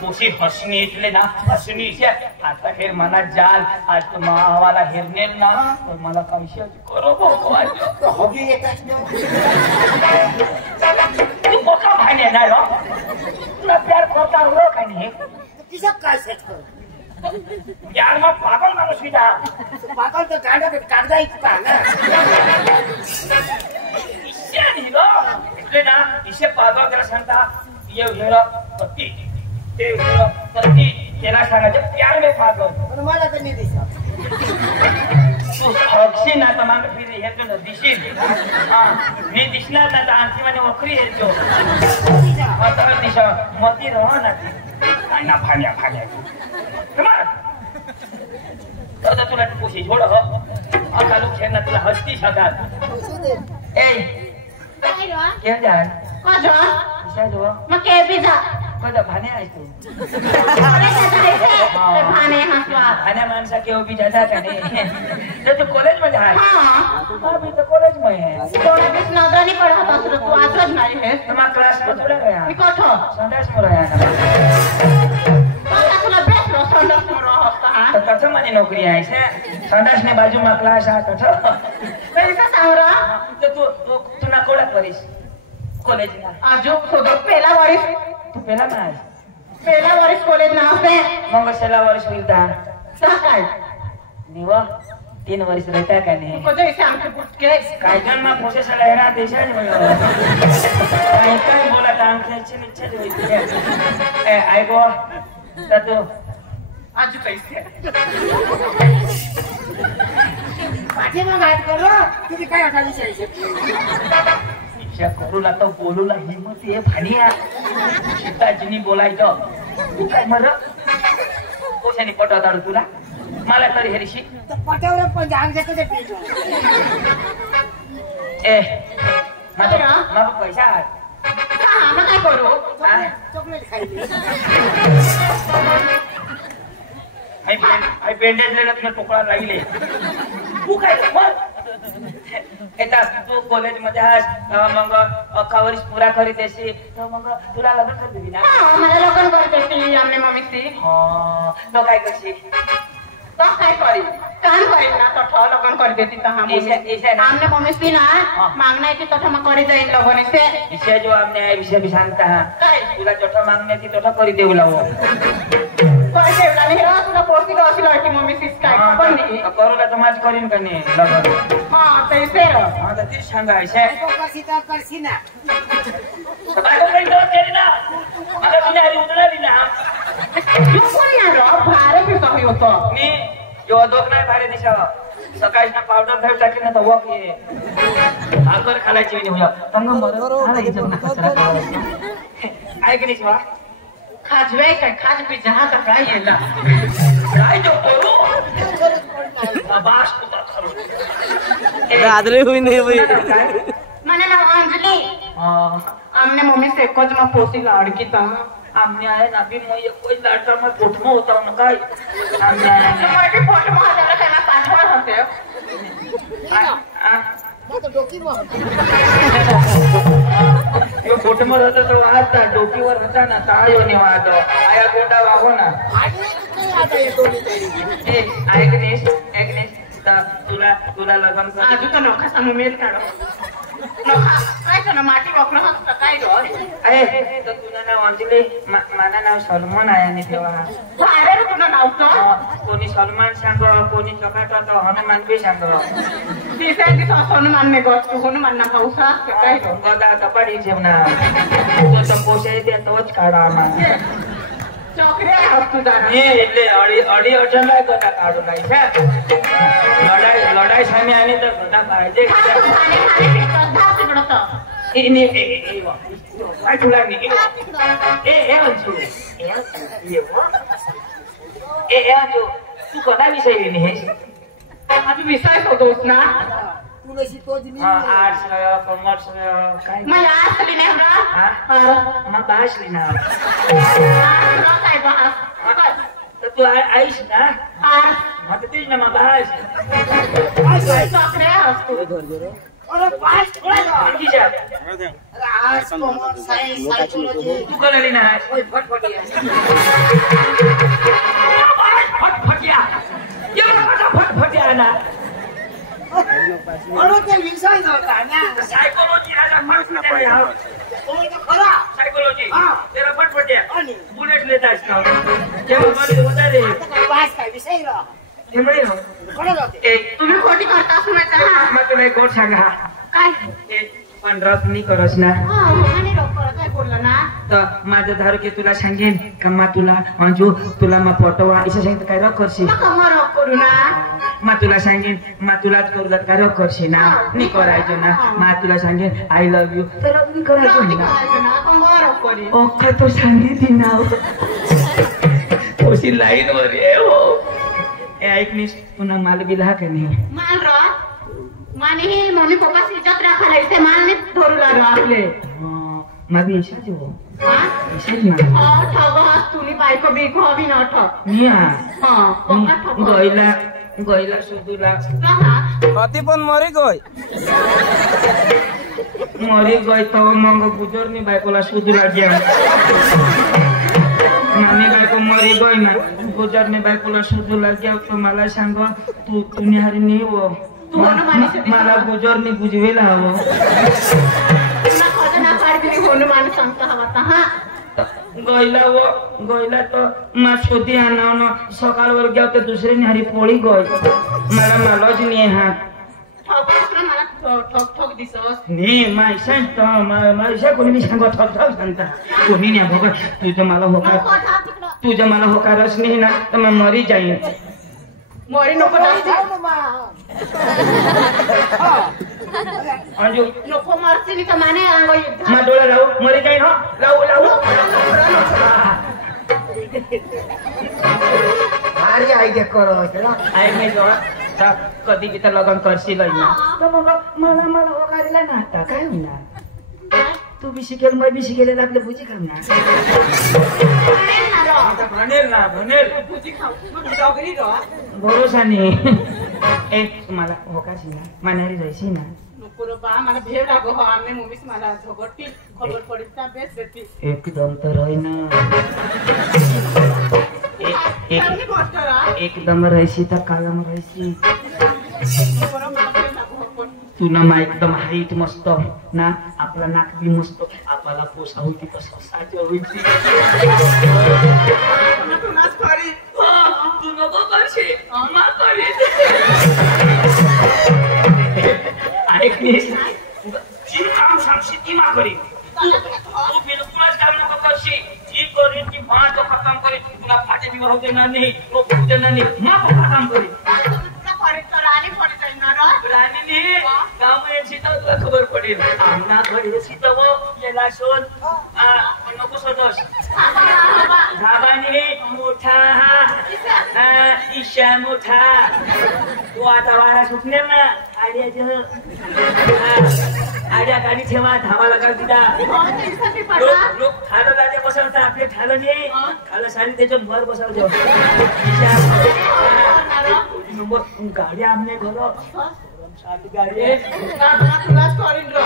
कोशी हसणी इथले ना हसणी आता हेर मला जाल आज मावाला हेरनेल ना तर मला काहीशी करो हॉबी येतात तू मोका भाई येणार तुला प्यार करता हो का नाही तिचं काय सेट कर यार मग पागल माणूस विधा पागल तर कागदा इतका ना इथले ना इशे पागल त्याला सांगता ये हेळ पत्ती ते हेळ पत्ती त्याला सांगायचं प्यार में पागल पण मला तर नाही दिसत तू हगशी ना तर मागे फिरी हेरतो ना दिशील मी दिसणार ना तर आणखी माझी नोकरी हेरतो आता दिशा मती रह ना ती ना फाण्या तर तुला कोशी झोड हो आता लोक खेळणार तुला हसती शकतात ए केम जान जो मग के भी जा कोणता भाने आहेस तू भाने हसवा भाण्या माणसा केव्हा बी जाता का नाही तर तू कॉलेज मध्ये आहे हा मी तर कॉलेज मध्ये आहे थोड़ा बीच नजर नहीं पड़ा था तो तू आवाज नहीं है तुम्हारा क्लास में थोड़ा गया मी कोठो संडास में रहा ना तुला बेस्ट रो संडास में रहो तो कच्चा मनी नौकरी आहे से संडास ने बाजू में क्लास आ कच्चा पैसा सांगरा तो तू ना कोला परिस कॉलेज ना आजो खुद पहला वर्ष तू पहला मास पहला वर्ष कॉलेज ना पे मग सेला वर्ष होईल ता काय निवा 3 वर्ष रहता का नहीं को जैसे हमके पूछ के कायजन में प्रोसेस लहरा देशा नहीं काय बोला था हमसे चल होती ए आई गो तो आज कैसे पाठीमाग हात करो किती काय हटाली जायचे शिक्षा करूला तो बोलूला हिम्मत ये भानिया सीताजीनी बोलायचं तू काय मर कोशाने पटवताड तुला मला तरी हेरीशी तर पटावर पण जाग कसे पेटो ए माझा पैसा हां मग काय करू चॉकलेट खायची आई बेंडेज लेला तुला टोकळा लागले तू काय मग एता तू कॉलेज मध्ये आहेस मग 11 वर्ष पुरा करीत अशी तर मग तुला लग्न कर देवी ना मला लग्न करते ती आमने मम्मी सी तो काय करशी तो काय करी काम करी ना तो ठो लग्न कर देती तो हम ऐसे ना आमने मम्मी सी ना मांगना है कि तो हम करी जाइन लोगों ने से विषय जो हमने आहे विषय भी सांगता हा तुला जोठा मागणे ती तोठा करी देऊ लावो पैसे नाही रा तुला पोस्टी का अशी लड़की मम्मी सी काय पण नाही करूला तर माझ करीन का नाही लग्न हां तैसे रा हां तर तीच सांगायचे कशी करशी ना सबाई पण डोर केली ना मला बिनारी उतरली ना तू कोण यार भारे पे कमी होतो मी जो दोघ नाही भारी दिशा सकाळी ना पावडर खाऊ टाकली ना तर वॉक ये आकर खालायची नाही होया तंग बरोबर खाला इज्जत ना कचरा काय केली शिवा खाजवे काय खाज पे जहां का काय येला काय जो करू बास कुता करू रादरे हुई नहीं भाई મને નામ અંજલિ આમને મમ્મી से कुछ में पोसी लड़की था आमने आहे ना बी मग कोई लाडचा मग फोटो होता ना काय आमने आहे तुम्हारे फोटो में हजार का ना पासवर्ड होते तो डोकी मग यो फोटो मध्ये होता तो आता डोकीवर होता ना ताळयो निवाद आया गोंडा वागो ना आता येतो ए ऐकनेस तुला लग्न कर आजू तो नोखा समोर मेल काढो नोखा काय तो ना माटी वापरून हसता काय रो ए तर तुझं नाव अंजली माझं नाव सलमान आहे आणि तेव्हा अरे रे तुला नाव तो कोणी सलमान सांगो कोणी चकाटा तो हनुमान बी सांगो तिसऱ्या दिवसा हनुमान ने गो तू हनुमान ना पाऊसा काय रो गदा कपाडी जेवना तो तर पोषे ते तोच काढा आम्हाला चौकऱ्या हसतो जरा मी એટલે અડી અડચણ લાય ગતા કાઢો લાય છે લડાઈ સામે આની તો ગતા પાहिजे ini ai tulang ni anju anju tu kota bisa ini अभी विषय हो दोस्त ना तुळशी तोच मी आर्ट्स कॉमर्स काय मैं आर्ट्स लेने हमरा हां मैं बास लेना काय बास तर तू आईस ना आर्ट्स मग तेच ना मग बास चौकऱ्या हसतो अरे पास थोडा आणखी जा अरे आर्ट्स कॉमर्स सायन्स सायकोलॉजी तू कोण आली नाही ओय फटफटिया फटफटिया फटफटिया ना म्हणून ते विषय होता ना सायकोलॉजी राजा मार्क्स ना पाहिजे ओय तो खरा सायकोलॉजी हाँ। तेरा फटफटिया आणि बुलेट लेता इसका क्या बोल होता रे आता काय वास काय विषय रा हे म्हणे हो खरं जाते ए तुम्ही खोटी करता सुनायचा ना मग तुला एक गोष्ट सांगा काय ए 15 कुणी करस ना आणि डॉक्टर काय बोलला ना तर माझं धारू की तुला सांगेन का मा तुला मंजू तुला मा पटवा असं सांगितलं काय रॉक करशील मग कमर ऑफ करू ना मा तुला सांगेन मा तुलाच करू जात काय रॉक करशील ना नी करायचो ना मा तुला सांगेन आय लव्ह यू तर नी करायचो कधी ना करायचं ना कमर ऑफ करी ओका तो सांगितली ना ओशी लाईन वर ये हो ए ऐकनीस पुन्हा माल बिला का नाही मान रो माने हे मम्मी पप्पा सिजत राखायला इथे मान ने धरू लागलो आपले माझी इच्छाच हो हा इच्छाच ना ठग हास तुम्ही बायको बिको हवी ना ठग मी हा हा पप्पा ठग गईला गईला सुदूला हा कति पण मरि गई मरी गई तो मग गुजरनी बायकोला सुदूला घ्या नानी बायको मरी गई ना गुजरनी बायकोला सुदूला घ्या तो मला सांग तू तुम्ही हरी नाही हो मला गुजरनी बुजवेला हवं तुला खजना पाडली हनुमान सांगता हवा ता हा गईला तो मा शोधी आणावं सकाळवर घ्या तर दुसरी हारी पोळी गई मला मालच नाही हात ठग मला ठग ठग दिसस नाही मायसा कोणी मी सांगत ठक ठक सांगता कोणी नाही बघ तुझं मला होकार तुझं मला होकारच नाही ना तर मग मरी जाईन मरी नको ना अंजू नको मरची तर माने अंग युद्ध मा डोळा राहू मरी जाईन हो राहू भारी आयडिया करो आहे नाही जो कधी बी तर लग्न करशील ना तर मग मला होकारीला ना आता काय होणार तू बी शिकेल मी बी शिकेल आपलं भुजी खाऊ ना भनेल भुजी खाऊ डोगरी रो भरोसा नाही ए तुम्हाला होकाशी ना मानारी जायची ना नको रो बा मला भेव लागो हो आमने मूवीज मला झगडती खबर पडत त्या बेस देती एकदम तर होय ना चांगली गोष्ट रा एकदम राहायची तर कालम राहायची नको रो मला भेव लागो हो पण तुला मा एकदम हाईट मस्त ना आपला नाक बी मस्त आपल्याला पोसा होती कसं साजे होती तुलाच करी तू नको करशील मा करी ऐकलीस जी काम सांगशी ती मा करी तू बिलकुलच काम नको करशी जी करीन ती मा तो खतम करी तुला फाटे बी वाहू देणार नाही तो फुटू देणार नाही मा काम करी राणीने गावामध्ये सीता तुला खबर पडेल आमना घरी सीता व याला शोध नको शोधस धाबाने मोठा ईशा मोठा तो आता वारा सुटणार ना आड्या गाडी ठेवा धाबाला काढ दिला लोक खालं लाजे बसवता आपले खालं नाही खालं साडी त्याच्यात वर बसवतो गाडी आमने घर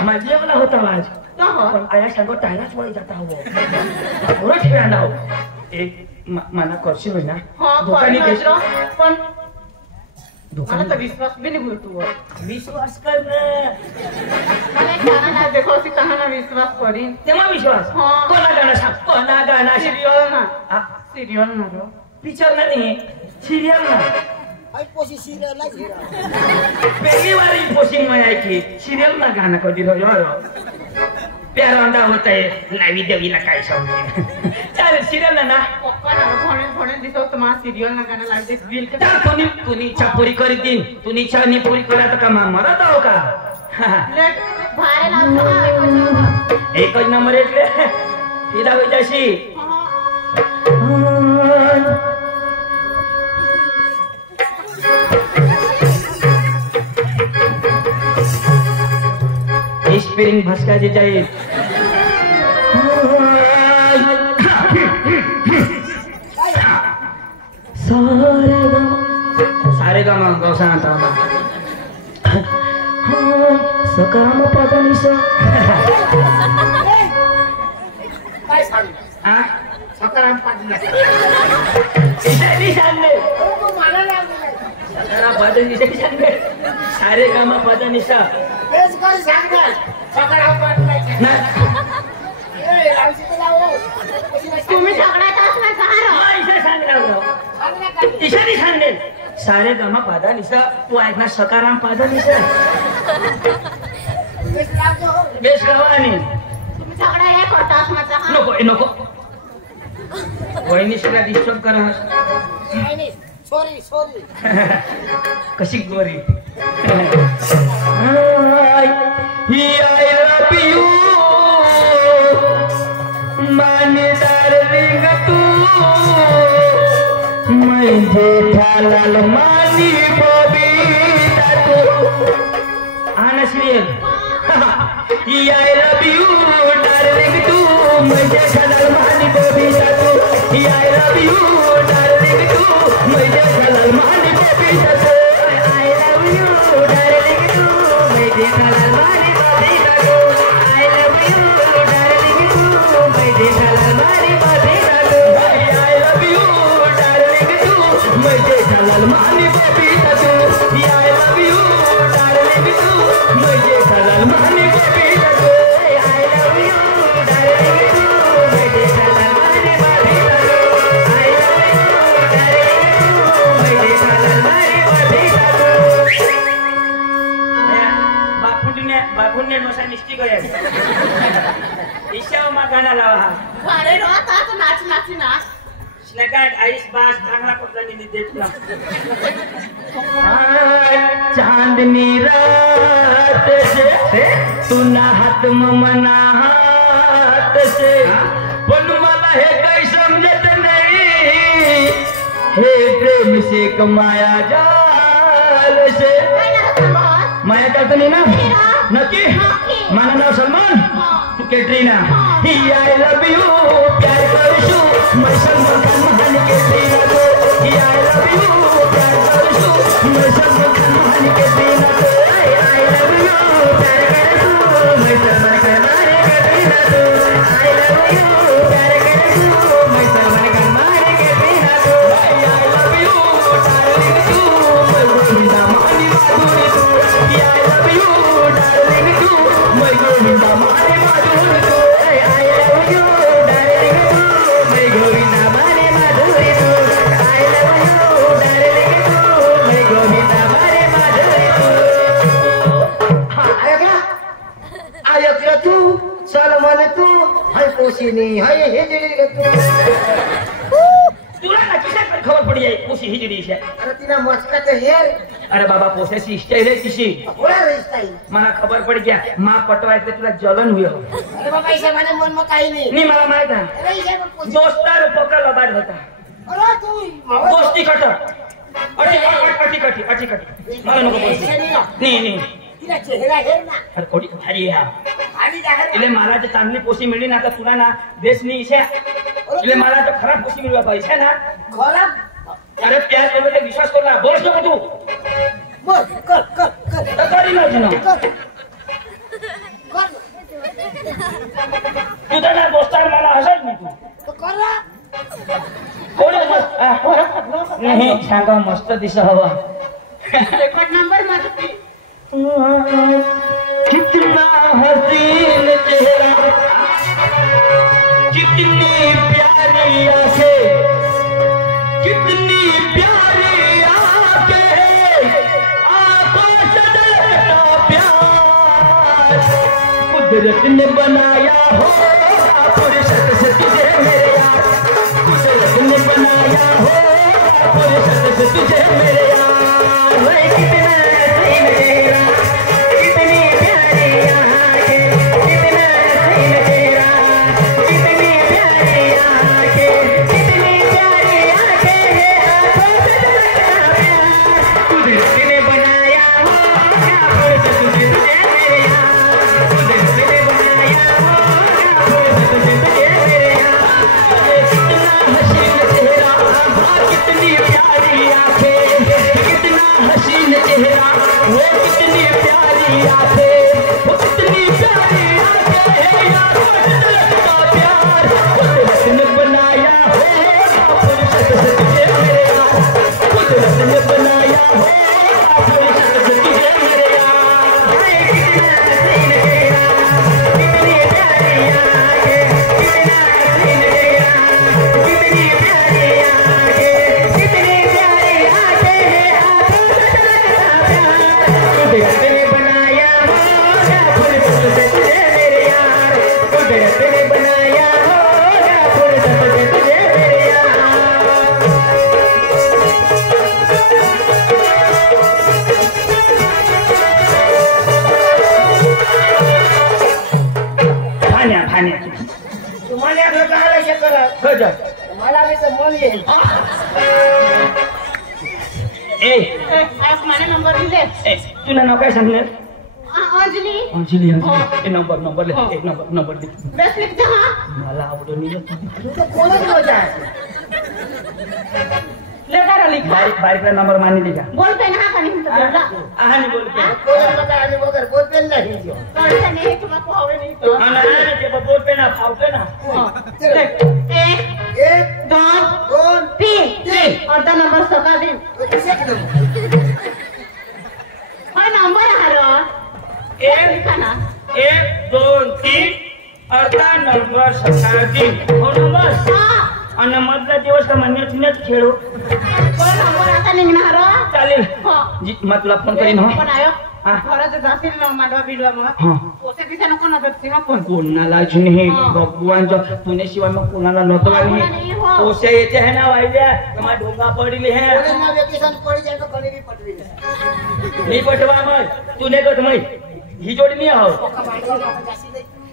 माझी मला होता आज पण आया सांगो टायराच वळी जाता हवं थोडं ठेवायला हवं एक मला करशील होय ना दुकानी पण मला तर दुकानी विश्वास भी नाही होतो विश्वास कर ना मला एक गाणं नाही देखो सी कहाना विश्वास करीन तेव्हा विश्वास हाँ. कोणा गाणं सांग कोणा गाणं सिरियल ना हा, सिरियल ना रो पिक्चर नाही सिरियल ना आई पोशी सिरियलला झिरा पहिली बार पोसिंग में आई थी सीरियल में गाना को दिलो यार प्यार अंडा होता है नवी देवीला काय समजेल चल सीरियल ना पप्पा ना भणे दिसो तुम्हा सिरियल ना गाणं लावते बिल के तुनी इच्छा पूरी कर दिन तुनी इच्छा नहीं पूरी करा तो का मरत हो का लेट भारे लागतो एक नंबर એટલે સીધા હોઈ જશી स्प्रिंग भसका जे जाए सारे गा मग गौसा सकाम पदनिस हा सकाराम पाटील ईशानी सँडल मला लागलं सकाराम पादन सँडल सारे कामा पादन निशा तेच कोण सांगणार सकाराम पाटील ना ए रावशी तर लाव तुम्ही सगळ्यात असला सहारा ईशा सँडल सांगणार काय ईशानी सँडल सारे कामा पादा निशा तू ऐक ना सकाराम पादा निशा तेच लावतो बेस गावानी तुम्ही सगळा हे करतास माझा नको नको वहिनीशीला डिस्टर्ब करा नाही सॉरी सॉरी कशी गोरी ही आय लव यू माने डार्लिंग तू म्हणजे ठालाल मानी बबिता तू आना सिरियल ही आय लव यू डार्लिंग तू म्हणजे ठालाल मानी बबिता तू ही आय लव यू डार्लिंग तू म्हणजे ठालाल मानी बबिता तू आय लव यू डार्लिंग तू म्हणजे ठालाल मानी बबिता तू आय लव यू डार्लिंग तू म्हणजे ठालाल मानी बबिता तू आय लव यू डार्लिंग तू म्हणजे ठालाल मानी बबिता तू आय लव यू डार्लिंग तू म्हणजे ठालाल मानी बबिता तू आय लव यू डार्लिंग तू म्हणजे ठालाल मानी बबिता तू आय लव यू डार्लिंग तू म्हणजे ठालाल मानी बबिता तू बाखुंडे नोसा निष्ठी गया ईशा मा गाना लावा अरे रोज आता नाच नाची नाच स्नॅकाट आईस बास चांगला पकडला नि देतला चांदनी रात से तू ना हात मना हात से पण मला हे काही समजत नाही हे प्रेम से कमाया जाल से माया जात नाही ना नक्की माझं नाव सलमान तू कैटरीना ही आय लव यू प्यार करशू मैं सलमान खान महान कैटरीना को ही आय लव यू प्यार करशू मैं सलमान खान महान कैटरीना को आय लव यू प्यार करशू मैं सलमान खान महान कैटरीना को आय लव यू प्यार करशू मैं सलमान खान महान कैटरीना को आय लव यू डार्लिंग तू मैं गोविंदा मानी माधुरी तू आय लव यू डार्लिंग तू मैं गोविंदा माने माधुरी तू I love you डार्लिंग तू मैं गोविंदा माने माधुरी तू I love you डार्लिंग तू मैं गोविंदा माने माधुरी तू आयकलं तू सलमान तू हाय पोशिनी हाय हेजडी तू तुला कशा खबर पडी आहे पोशी हिजडी आहे अरे तिला मस्काचं हेर अरे बाबा पोशाची स्टाईल आहे तिशी थोडा रेस्टाईल मला खबर पडी क्या मा पटवायचं तुला जलन हुई अरे बाबा इसे माने मन में काही नाही नी मला माहित आहे अरे इसे पण पोशी दोस्तार पकड लबाड होता अरे तू दोस्ती कट अटी मला नको पोशी नी तिला चेहरा हेर ना अरे कोडी खाली हा आणि जागर એટલે मला तर चांगली पोशी मिळली ना तर तुला ना देशनी इशा એટલે मला तर खराब पोशी मिळवा पाहिजे ना खराब अरे प्यार करबे विश्वास करला बोल नको तू बोल कर तकारी नाही ना कर तुझा ना दोस्तार मला हसत नाही तू तो कर ना कोण मस्त नाही सांगा मस्त दिस हवा रेकॉर्ड नंबर माझा कितना हसीन चेहरा कितनी प्यारी आंखें कितनी प्यारी आंखें आंखों से डरता प्यार कुदरत ने बनाया हो फुर्सत से तुझे मेरे यार कुदरत ने बनाया हो फुर्सत से तुझे मेरे यार वही कितना हसीन चेहरा कितनी प्यारी आंखें कितना हसीन चेहरा कितनी प्यारी आंखें कितनी प्यारी आंखें आंखों से डरता प्यार कुदरत ने बनाया हो फुर्सत से तुझे मेरे यार कुदरत ने बनाया हो फुर्सत से तुझे मेरे यार कितना हसीन चेहरा कितनी प्यारी आंखें कितना हसीन चेहरा से तुझे मेरे यार, कुदरत ने बनाया होगा फुर्सत से तुझे मेरे यार। भान्या भान्या तुम्हाला काय करत गजब मला बी तर मन येईल ए आज माझा नंबर दिले ए तुला नाव काय सांगणार अंजली अंजली अंजली नंबर ले एक नंबर दे बस लिखते हाँ मला आवडून तुझं कोणच मजा ले करा लिखा बारीकला नंबर मानी दे का बोल पे ना का नहीं तो बोला आहानी बोल पे कोण पता आणि वगैरे बोलते नाही कौन सा नहीं तुम्हारे हवे नहीं तो ना ते बोल पे ना फावते ना एक एक दो दोन तीन और दा नंबर सका दिन हाय नंबर हारो एक लिखा ना 1 2 3 अर्धा नंबर सकाळची हो नंबर हाँ आणि मधला दिवस का म्हणण्यात खेळू कोण नंबर आता निघणार हारो चालेल हाँ जी मग तुला फोन करीन हो पण आयो हाँ। घरात जातील ना माधवा बिडवा मग हाँ। ओसे पिसे नको ना बघती मग कोण कोणालाच नाही हाँ। भगवानच्या तुझ्याशिवाय मग कोणाला नको कोणाला लागली नाही हो। ओसे येते है ना वाईल्या तुम्हा ढोंगा पडली है कोणीना वेकेशन पडी जाय तो कोणी बी पटवी मी पटवा मग तूने गट मै ही जोडी नाही आहो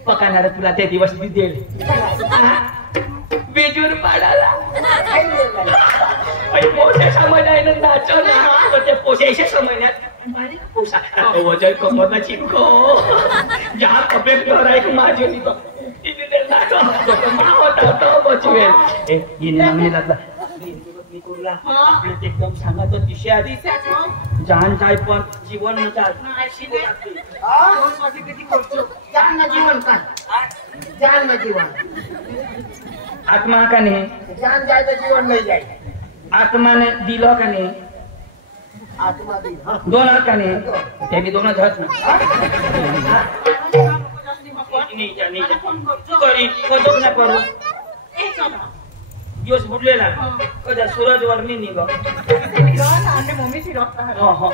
पकाणार तुला ते दिवस देईल बेजूर पाडाला पोषे समजायला नाचो ना ते पोषेशे समजण्यात पोषा वजन कमरला चिपको जहा कपडे धरायक माझे नाही तिने नाचो होता तो बचवेल हिने नामे लागला आपल्यात एकदम सांगा तो दिशा जान जाय पण जीवन जाय जान ना जीवन का जान ना जीवन आत्मा का नाही जान जाय तर जीवन नाही जाय आत्माने दिलं का नाही आत्मा दी दोन हात का नाही त्यांनी दोनच हात ना करी कदम ना करू दिवस बुडलेला कदा सूरज वर नाही निघ आणि मम्मी ती रॉक हो हो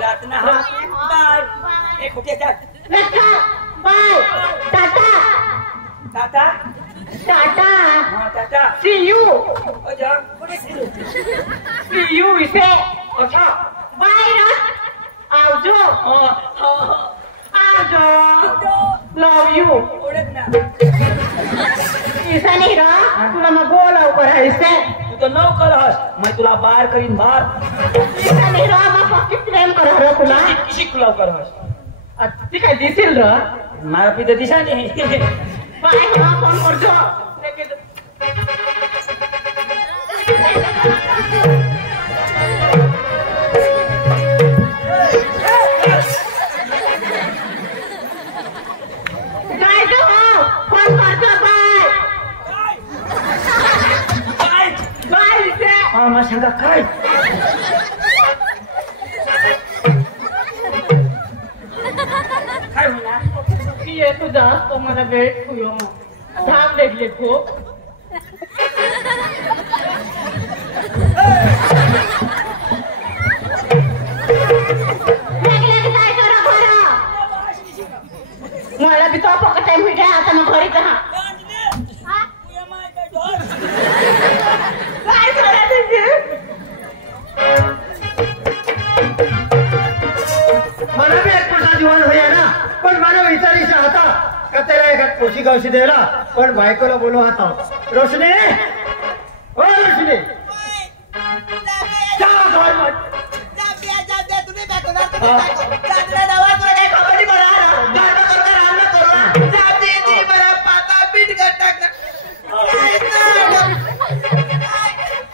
रातना हा बाय एक कुठे जात लक्का बाय टाटा टाटा टाटा हा टाटा सी यू अजा कुठे सी यू इसे अच्छा बाय ना आवजो आवजो लव यू ओळख ना इसे नहीं रहा तुला मग बोला ऊपर है इसे तू तो नव कर हस मैं तुला बाहेर करीन बाहेर इसे नहीं रहा मग पक्की प्रेम कर रहा तुला किशी तुला कर हस ती काय दिसेल र मारा पिता दिशा नाही बाय हा फोन करजो लेके जायचं हो फोन करजो बाय बाय इसे हा मग सांगा काय काय म्हणा ये तू जा तो मला वेट हुयो धाम देखले खूप मला बी तो पक्का टाइम भेटा आता मग घरी जा काय करा तुझे मला बी एक पुढचा जीवन होया ना पण माझा विचार इसा होता का त्याला एका पोशी गावशी द्यायला पण बायकोला बोलू आता रोशनी ओ रोशनी जा घर मत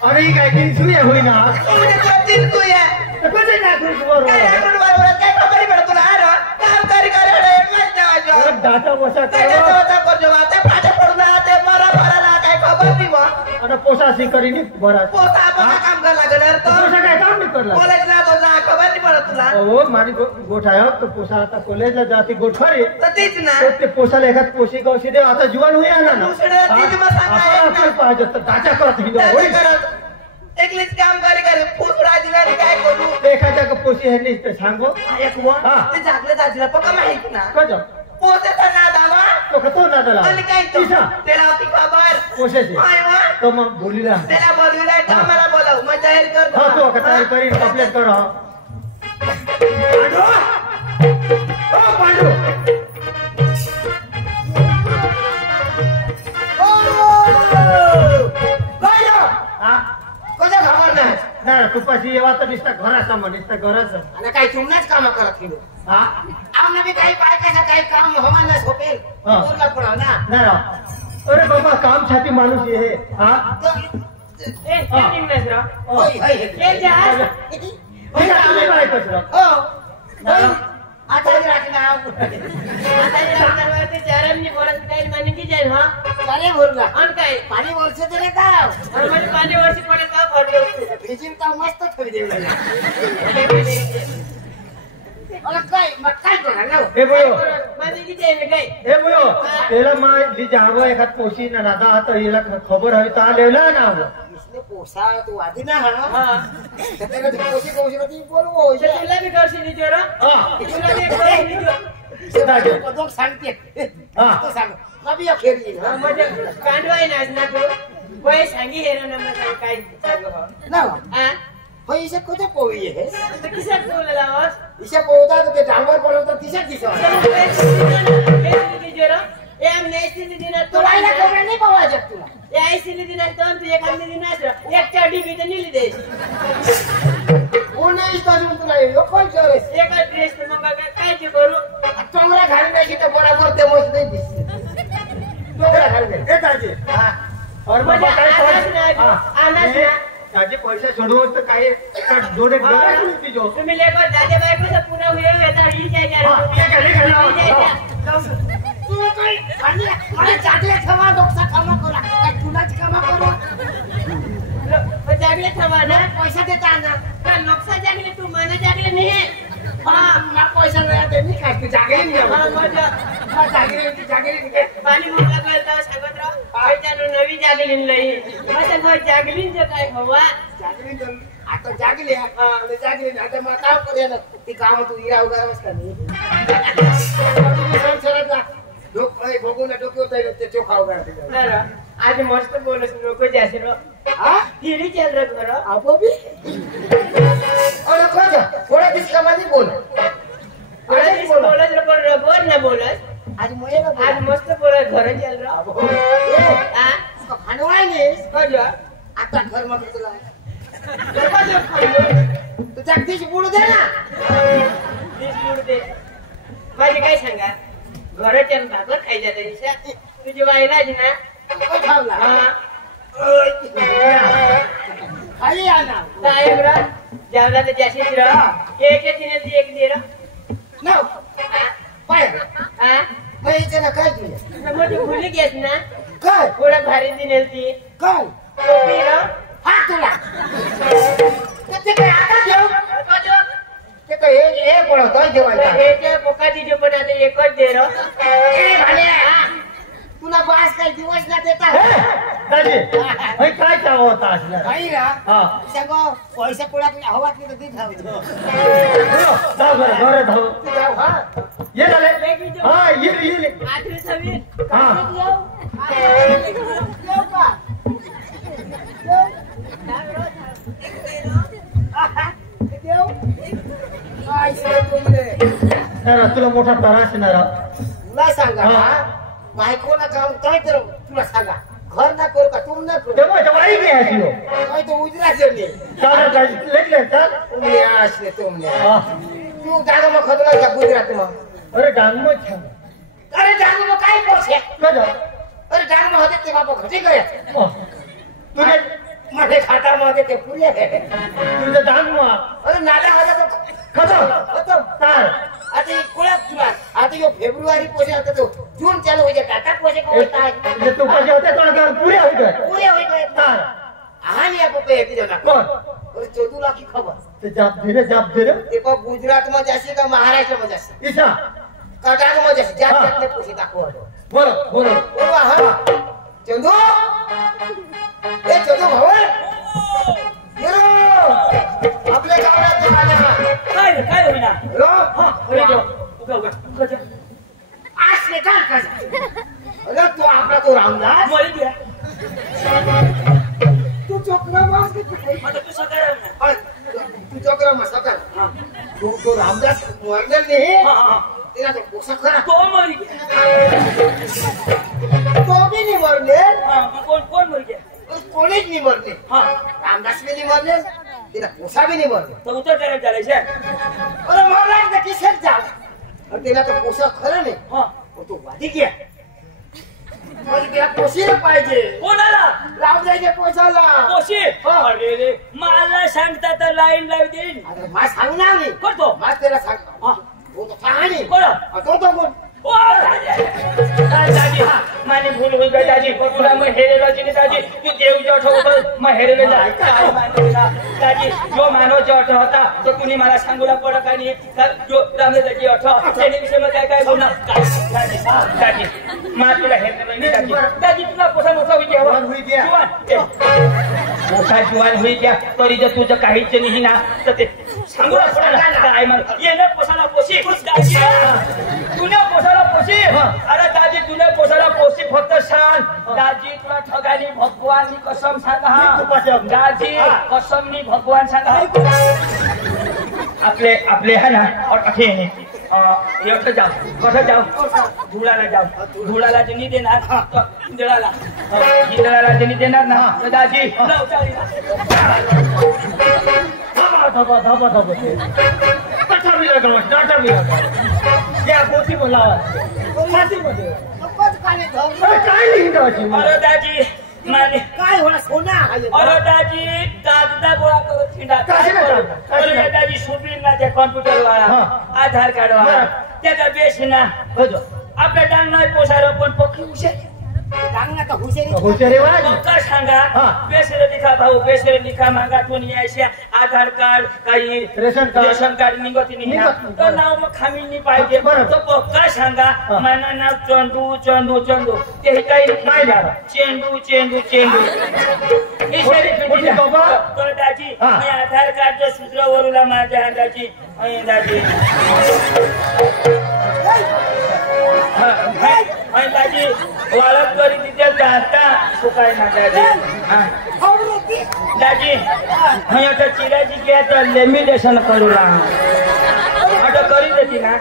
अरे काय की सुया होईना कधी ना डाटा बसा आता पोसा सी करीने बरा पोसा काय काम नाही करला हो माझी गोठ आहे तो पोसा आता कॉलेजला जाते गोठवारी ते पोसाला एखाद पोशी गावशी देव आता जीवन होई आला ना आपण पाहिजे तर दाचा करत होई एकलीच काम करे फुसडा दिलारी काय करू एखाद्या का पोशी हे नाही ते सांगो एक वर ते जागले दाजीला पक्का माहित ना कजो पोते तो ना त्याला आणि काय तो त्याला होती खबर पोशाची तो मग बोलीला त्याला बोलविलाय तर मला बोलाव मग जाहीर कर हा तू आता तयारी करीन कंप्लेंट कर पांडू कोणत्या खबर नाही नाही तुपाशी येवा तर नुसता घराचा मग नुसता घराचा आणि काही तुम्हीच काम करत गेलो हा आम्हाला बी काही बायकाचं काही काम हवा ना झोपेल बोलला पडाव ना नाही अरे बाबा काम छाती माणूस हे हा पाणी वर्ष तरी पाणी वर्ष पडेल भिजून का मस्त थोडी देऊ त्याला माझी जागो एखाद पोशी ना दादा आता हिला खबर हवी तर आलेला ना पोसा तू आधी ना पोशी पोशी बोलवो तुला बी करशील सांगते सांग म्हणजे कांडवाय ना तू वय सांगी हेर ना काय पैसे कुठे पोळी आहे किशात पोळला लावस इशा पोळतात ते डांबर बनवतात तिशात दिसवा एम नेसिली दिनात तो वाला कपडा नाही पावायचा तुला या ऐसिली दिनात तो तू एक आम्ही दिनात एक चाडी बी तर निली देश कोण इस्ताजून तुला यो कोण चोरेस एक ड्रेस तर मग काय जे करू टोंगरा घालून नाही तर बरोबर ते मस्त नाही दिसते टोंगरा घालून ए ताजी हा और मग काय आनास ना ताजे पैसे सोडवत तर काय जोडे जो तुम्ही लेकर दादे बायकोचा पुन्हा हुए येता ही जायच्या तू काय मला जागले ठेवा डोक्सा कामा करा काय तुलाच कामा करू जागले ठेवा ना पैसा देता ना का लोकसा जागले तू मला जागले नाही ना पैसा नाही दे मी काय जागले नाही मला जागले पाणी मुला करता सांगत राव पैसा नवी जागली लई असं घर जागलीन जे काय हवा जागली आता जागले आणि जागले आता मला काम करूया ती काम तू इराव गावस का नाही भोगून डोक्यावर ते चोखाव करते आज मस्त बोलस लोक जासे हा हिरी चल रहा करो आपो भी और कोजा थोड़ा किसका मत बोल थोड़ा किस बोलस रे बोल ना बोलस आज मोये ना आज मस्त बोल घर चल रहा हां इसको खानवाय नहीं कोजा आता घर में तुला तो जगदीश बुडू दे ना जगदीश बुडू दे माझे काय सांगा घराच्या भाकर खायच्या तरीशा तुझी वाईला जी ना खावला खाली आना साहेब रा जेवला तर जाशीच रा एक दिने एक दे रा नो पाय हां पैसे ना काय तुझे मोठी भुली घेस ना काय थोडा भारी दिनेल ती काय टोपी रा हा तुला ते काय आता देऊ ते काय हे पडतो जेवायला हे जे पोकाची जे पण आता एकच दे रो ए भाल्या तुला बास काय दिवस ना देता दादी भाई काय चाव होता असला भाई रा हां सांगो पैसा कोळा हवा की दे खाऊ जाऊ बरं जाऊ जाऊ हा ये झाले हां ये आठवी सवी हां येऊ का तुला मोठा त्रास येणार तुला सांगा बायकोला काम काय तर तुला सांगा घर ना करू का तुम ना करू तेव्हा वाई घे अशी हो काय तो उजरा जेवले चाल लेखले चाल तुम्ही असले तुमने तू जागा मग खतला का गुजरात मग अरे डांग मत छान अरे डांग मग काय पोसे कदा अरे डांग मग होते ते बाबा घटी गए तुझे माझे खाता मध्ये ते पुरी आहे तुझे डांग मग अरे नाला होता तो खतम तार आता कोळा तुला आता यो फेब्रुवारी पोसे आता तो जून चालू हो जाता टाटा पोसे को होता है जे तू पैसे होते तो अगर पूरे हो गए तार हां या पे एक जना कौन और 14 लाख की खबर ते जाप धीरे ते को गुजरात में जासे का महाराष्ट्र में जासे ईशा कर्नाटक में जासे जात पोसे दाखव बोलो हां चंदू ए चंदू भाऊ येरो आपल्या गावात आला काय होईना रो हां उगा असले अरे तू आपला तो रामदास मरी गया तू चोकरा मास मतलब तू सकाळ तू चोकरा मास सकाळ तो रामदास मरले नाही तेरा तो पोसा खरा तो मरी गया तो भी नहीं मरले कोण मरी गया कोणीच नाही मरले रामदास भी नहीं मरले तेरा पोसा भी नहीं मरले तो उत्तर करायला चालाय छे अरे मरला तर किसर जाव और तेरा तो पोसा खरा नाही वो तो वादी गया और तेरा पोशीला पाहिजे कोणाला रामदासच्या पोसाला पोशी अरे रे मला सांगता तर लाईन लावू देईन अरे मा सांगणार नाही करतो मा तेरा सांग वो तो कहानी कोण तो कोण ओ दादी हा माने भूल होई गई दादी तुला मग हेरेला जिने दादी तू देव जो ठेवतो मग हेरेले जाय काय मानला दादी जो मानो जो होता तो तुम्ही मला सांगूला पडत आणि जो रामदासची अठ त्याने विषय मध्ये काय बोलणार दादी मा तुला हेरेले नाही दादी दादी तुला पोसा मोठा होई गया मोठा जुवान होई गया तरी जर तुझं काहीच नाही ना तर ते सांगूला पडला काय मग येणे पोसाला पोशी दादी तुने पोसाला पोशी अरे दादी तुने पोसाला पोशी फक्त सांग दादी तुला ठगानी भगवाननी कसम सांगा दादी कसमनी भगवान सांगा आपले है ना और अठे एवढं जाऊ कसं जाऊ धुळाला जनी देणार इंदळाला जनी देणार ना तर दादी अरे दाजी माने काय होणार सोना अरे दाजी कागदा गोळा करत हिंडा अरे दाजी सुपीन ना त्या कॉम्प्युटर वाला आधार कार्ड वाला त्याचा बेस ना आपल्या डांग नाही पोसार पण पक्षी हुशार डांगना का हुशारी का सांगा बेसरे लिखा भाऊ बेसरे लिखा मागा तू नहीं ऐसे आधार कार्ड काही रेशन कार्ड निघत नाही तर नाव मग खामी नाही पाहिजे तो पक्का सांगा माझं नाव चंदू ते काही चेंडू तर दाजी मी आधार कार्डच्या सूत्रावरूला माझ्या अंदाजी दाजी दाजी वाळत करी तिथे जाता सुकाय ना दाजी आता चिराची घ्या तर लेमिनेशन करू आता करी देती ना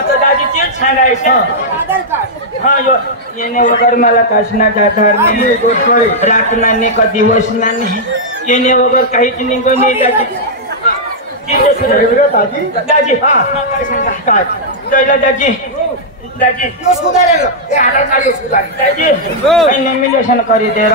तर दाजी तेच सांगायचं हा येणे वगैरे मला काशनाचा आधार नाही रातना नाही का दिवस नाही येणे वगैरे काहीच निघून नाही दाजी काय सांगा काय दाजी नॉमिनेशन करी दे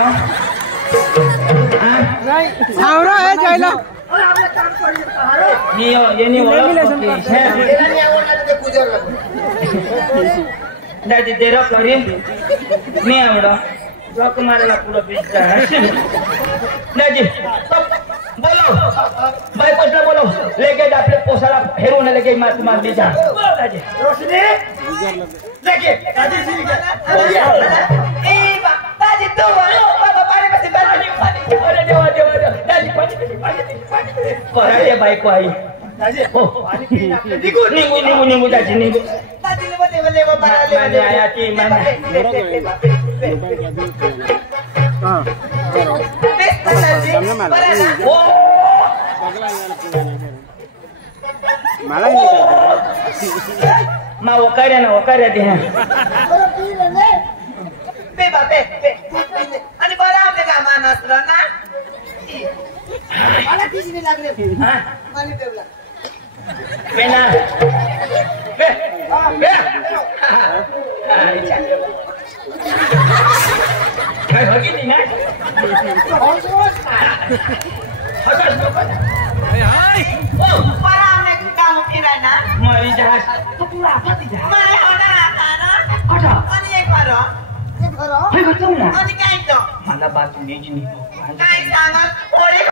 दादी दे रो करी मी आवड लोक मारायला पुढं पिस्ता दाजी बोलो भाई पोसला बोलो लेके आपले पोसाला हेरून लेके मार तुम्हाला दीजा बोलो दाजी रोशनी लेके दादी जी ए दादी तो बोलो बाबा पाणी मध्ये पाणी अरे देवा दादी पाणी पराये बायको आई दादी हो पाणी निघू दाजी निघू दादी ले बरे आया की माने मा वकार्या दे आणि बरं आपल्या कामान असलं ना मला किसने लागले पाणी पेवला पेना काय बघितली ना मारी जहाज मला बातमी